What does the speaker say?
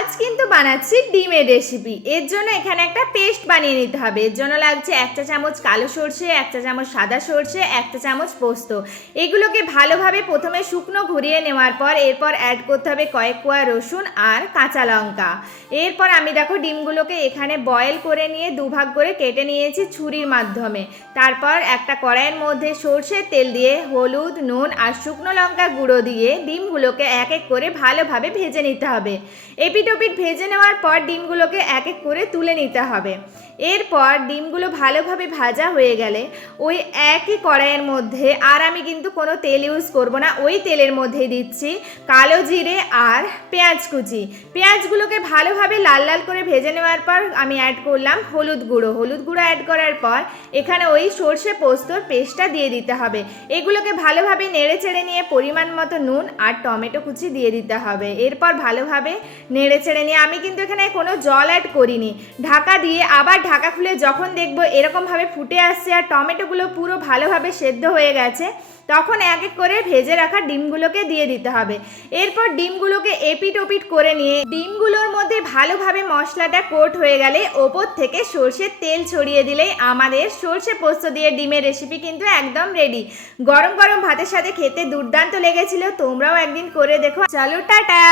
আজ কিন্তু বানাচ্ছি ডিমের রেসিপি। এর জন্য এখানে একটা পেস্ট বানিয়ে নিতে হবে। এর জন্য লাগছে 1 চা চামচ কালো সর্ষে, 1 চা চামচ সাদা সর্ষে, 1 চা চামচ পোস্ত। এগুলোকে ভালোভাবে প্রথমে শুকনো ঘুরিয়ে নেওয়ার পর এরপর অ্যাড করতে হবে কয়েক কোয়া রসুন আর কাঁচা লঙ্কা। এরপর আমি দেখো ডিমগুলোকে এখানে বয়েল করে নিয়ে দুভাগ করে কেটে নিয়েছি ছুরির মাধ্যমে। তারপর একটা কড়াইয়ের মধ্যে সর্ষের তেল দিয়ে হলুদ, নুন আর শুকনো লঙ্কা গুঁড়ো দিয়ে ডিমগুলোকে এক এক করে ভালোভাবে ভেজে নিতে হবে। এপিট ওপিট ভেজে নেওয়ার পর ডিমগুলোকে এক এক করে তুলে নিতে হবে। এরপর ডিমগুলো ভালোভাবে ভাজা হয়ে গেলে ওই একই কড়াইয়ের মধ্যে আর আমি কিন্তু কোনো তেল ইউজ করব না, ওই তেলের মধ্যেই দিচ্ছি কালো জিরে আর পেঁয়াজ কুচি। পেঁয়াজগুলোকে ভালোভাবে লাল লাল করে ভেজে নেওয়ার পর আমি অ্যাড করলাম হলুদ গুঁড়ো। হলুদ গুঁড়ো অ্যাড করার পর এখানে ওই সর্ষে পোস্তর পেস্টটা দিয়ে দিতে হবে। এগুলোকে ভালোভাবে নেড়ে চেড়ে নিয়ে পরিমাণ মতো নুন আর টমেটো কুচি দিয়ে দিতে হবে। এরপর ভালোভাবে নেড়ে চেড়ে নিয়ে আমি কিন্তু এখানে কোনো জল অ্যাড করিনি। ঢাকা দিয়ে আবার ঢাকা খুলে যখন দেখবো এরকমভাবে ফুটে আসছে আর টমেটোগুলো পুরো ভালোভাবে সেদ্ধ হয়ে গেছে, তখন এক এক করে ভেজে রাখা ডিমগুলোকে দিয়ে দিতে হবে। এরপর ডিমগুলোকে এপিট ওপিট করে নিয়ে ডিমগুলোর মধ্যে ভালোভাবে মশলাটা কোট হয়ে গেলে ওপর থেকে সর্ষের তেল ছড়িয়ে দিলেই আমাদের সর্ষে পোস্ত দিয়ে ডিমের রেসিপি কিন্তু একদম রেডি। গরম গরম ভাতের সাথে খেতে দুর্দান্ত লেগেছিল। তোমরাও একদিন করে দেখো। চলো টাটা।